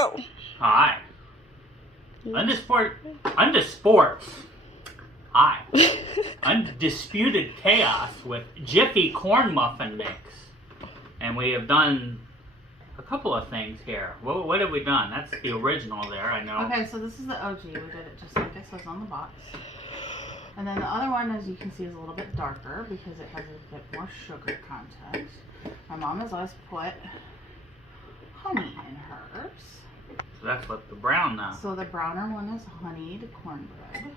Oh. Hi. Undisports. Hi. Undisputed chaos with Jiffy corn muffin mix. And we have done a couple of things here. What have we done? That's the original there, I know. Okay, so this is the OG. We did it just like it says on the box. And then the other one, as you can see, is a little bit darker because it has a bit more sugar content. My mom has always put honey in hers. So that's what the brown now. So the browner one is honeyed cornbread.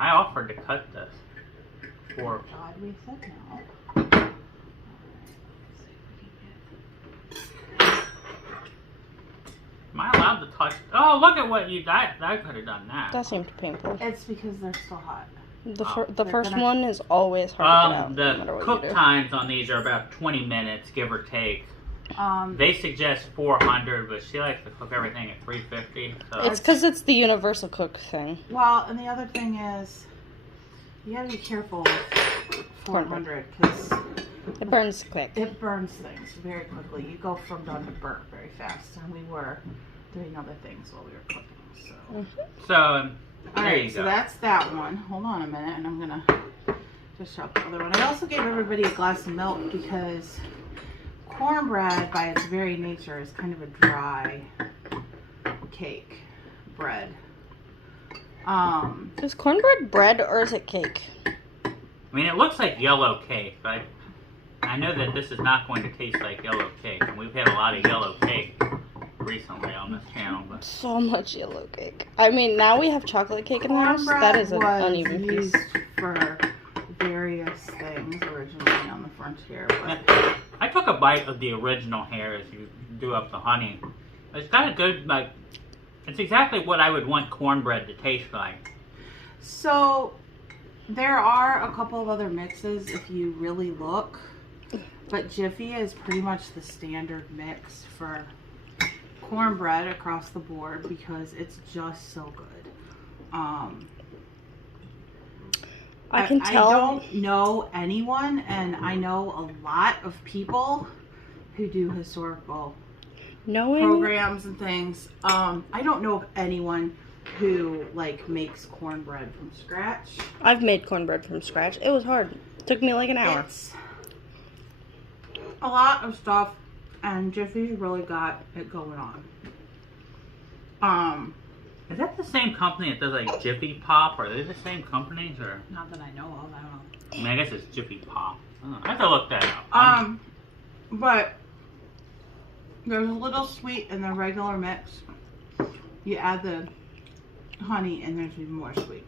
I offered to cut this for. God, we said no. Alright, let's see if we can Am I allowed to touch? Oh, look at what you got. I could have done that. That seemed painful. get. It's because they're still hot. The first one is always hard to get out. No matter The what cook you do. times on these are about 20 minutes, give or take. They suggest 400, but she likes to cook everything at 350. So It's because it's the universal cook thing. Well, and the other thing is, you gotta be careful with 400 because It burns quick. it burns things very quickly. You go from done to burnt very fast, and we were doing other things while we were cooking. So, So there you so go. that's that one. Hold on a minute, and I'm gonna just show the other one. I also gave everybody a glass of milk because cornbread, by its very nature, is kind of a dry cake bread. Is cornbread bread or is it cake? I mean, it looks like yellow cake, but I know that this is not going to taste like yellow cake, and we've had a lot of yellow cake recently on this channel. But So much yellow cake. I mean, now we have chocolate cake in the house. That is an was uneven piece. used for various things originally on the frontier, but I took a bite of the original here as you do up the honey. It's got a good, like, it's exactly what I would want cornbread to taste like. so there are a couple of other mixes if you really look, but Jiffy is pretty much the standard mix for cornbread across the board because it's just so good. I can tell. I don't know anyone, and I know a lot of people who do historical programs and things. I don't know of anyone who like makes cornbread from scratch. I've made cornbread from scratch. It was hard. It took me like an hour. It's a lot of stuff, and Jiffy's really got it going on. Is that the same company that does like Jiffy Pop? Are they the same companies or? Not that I know of. I don't know. I mean, I guess it's Jiffy Pop. I have to look that up. But there's a little sweet in the regular mix. You add the honey, and there's even more sweet.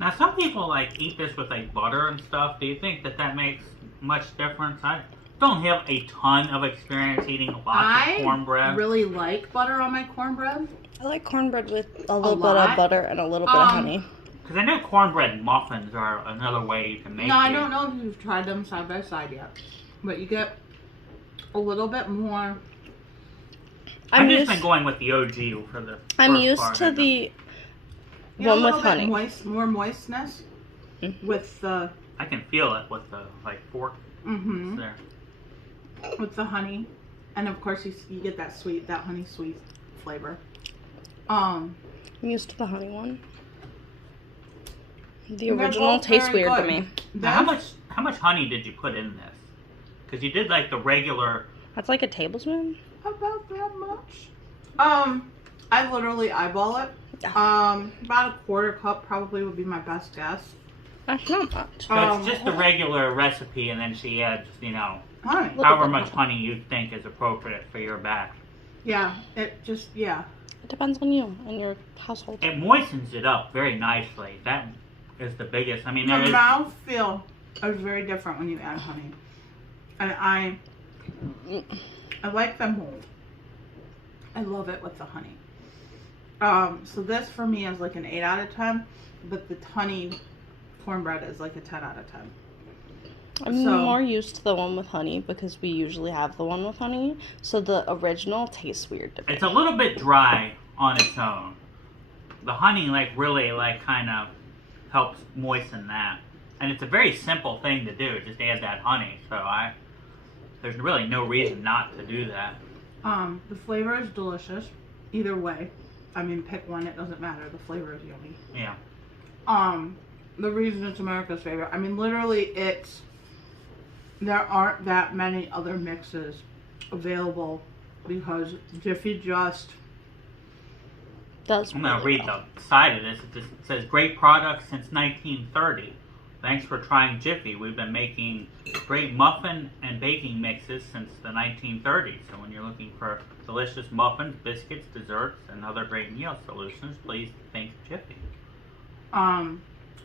Now, some people like eat this with like butter and stuff. Do you think that that makes much difference? I don't have a ton of experience eating lots of cornbread. I really like butter on my cornbread. I like cornbread with a little bit of butter and a little bit of honey. Because I know cornbread muffins are another way you can make No, it. I don't know if you've tried them side by side yet. But you get a little bit more. I've just been going with the OG for the I'm first used part, to the one with honey. More moistness with the... I can feel it with the like fork there. With the honey. And of course you get that sweet, that honey sweet flavor. I'm used to the honey one. The original tastes weird to me. Now, how much honey did you put in this? Because you did like the regular. That's like a tablespoon. About that much. I literally eyeball it. About a quarter cup probably would be my best guess. That's not much. So it's just the regular recipe, and then she adds, honey. However much honey you think is appropriate for your batch. Yeah, it just, yeah. It depends on you and your household. It moistens it up very nicely. That is the biggest. I mean, The mouthfeel is very different when you add honey. And I like them whole. I love it with the honey. So this for me is like an 8 out of 10, but the honey cornbread is like a 10 out of 10. I'm more used to the one with honey because we usually have the one with honey. So the original tastes weird to me. It's a little bit dry on its own. The honey really kind of helps moisten that. And it's a very simple thing to do, just add that honey. So there's really no reason not to do that. The flavor is delicious. Either way. I mean, pick one, it doesn't matter. The flavor is yummy. Yeah. The reason it's America's favorite, I mean, literally, there aren't that many other mixes available because Jiffy just does. I'm going to read the side of this. It says, great product since 1930. Thanks for trying Jiffy. We've been making great muffin and baking mixes since the 1930s. So when you're looking for delicious muffins, biscuits, desserts, and other great meal solutions, please think Jiffy.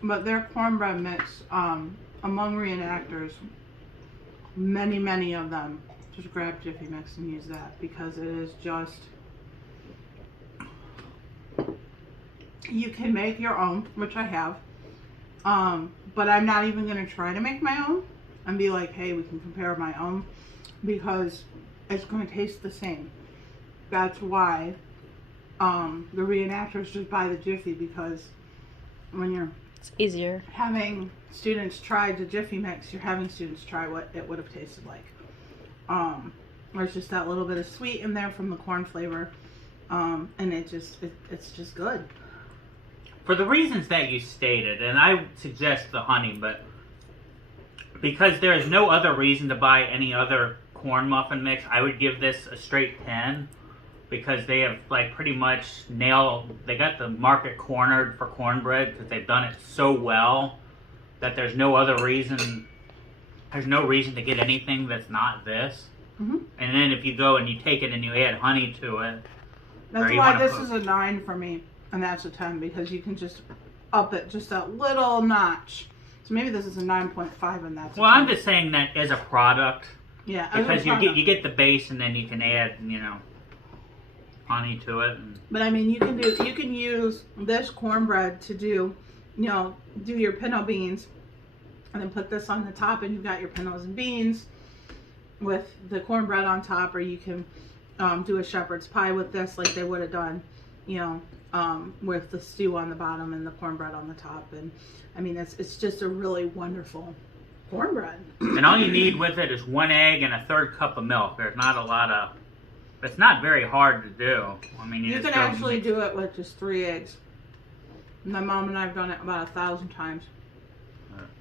But their cornbread mix, among reenactors, many of them just grab Jiffy mix and use that because it is just, you can make your own, which I have, but I'm not even going to try to make my own and be like, hey, we can compare my own because it's going to taste the same. That's why the reenactors just buy the Jiffy, because when you're easier having students try the Jiffy mix, you're having students try what it would have tasted like. There's just that little bit of sweet in there from the corn flavor, and it's just good. For the reasons that you stated, and I suggest the honey, but because there is no other reason to buy any other corn muffin mix, I would give this a straight 10. Because they have like pretty much they got the market cornered for cornbread because they've done it so well that there's no reason to get anything that's not this. Mm-hmm. And then if you go and you take it and you add honey to it, that's why this is a 9 for me, and that's a 10 because you can just up it just a little notch. So maybe this is a 9.5 and that's. Well, I'm just saying that as a product. Yeah. Because you get the base and then you can add honey to it. But I mean, you can use this cornbread to do your pinto beans, and then put this on the top, and you've got your pintos and beans with the cornbread on top, or you can do a shepherd's pie with this, like they would have done, with the stew on the bottom and the cornbread on the top. And I mean, it's just a really wonderful cornbread. And all you need with it is 1 egg and a 1/3 cup of milk. There's not a lot of. It's not very hard to do. I mean, you can actually do it with just 3 eggs. My mom and I have done it about 1,000 times.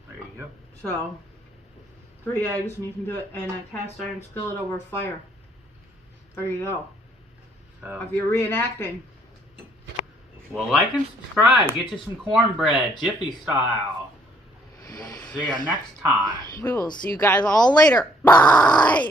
There you go. So, 3 eggs, and you can do it in a cast iron skillet over fire. There you go. So, if you're reenacting. Well, like and subscribe. Get you some cornbread, Jiffy style. We'll see you next time. We will see you guys all later. Bye!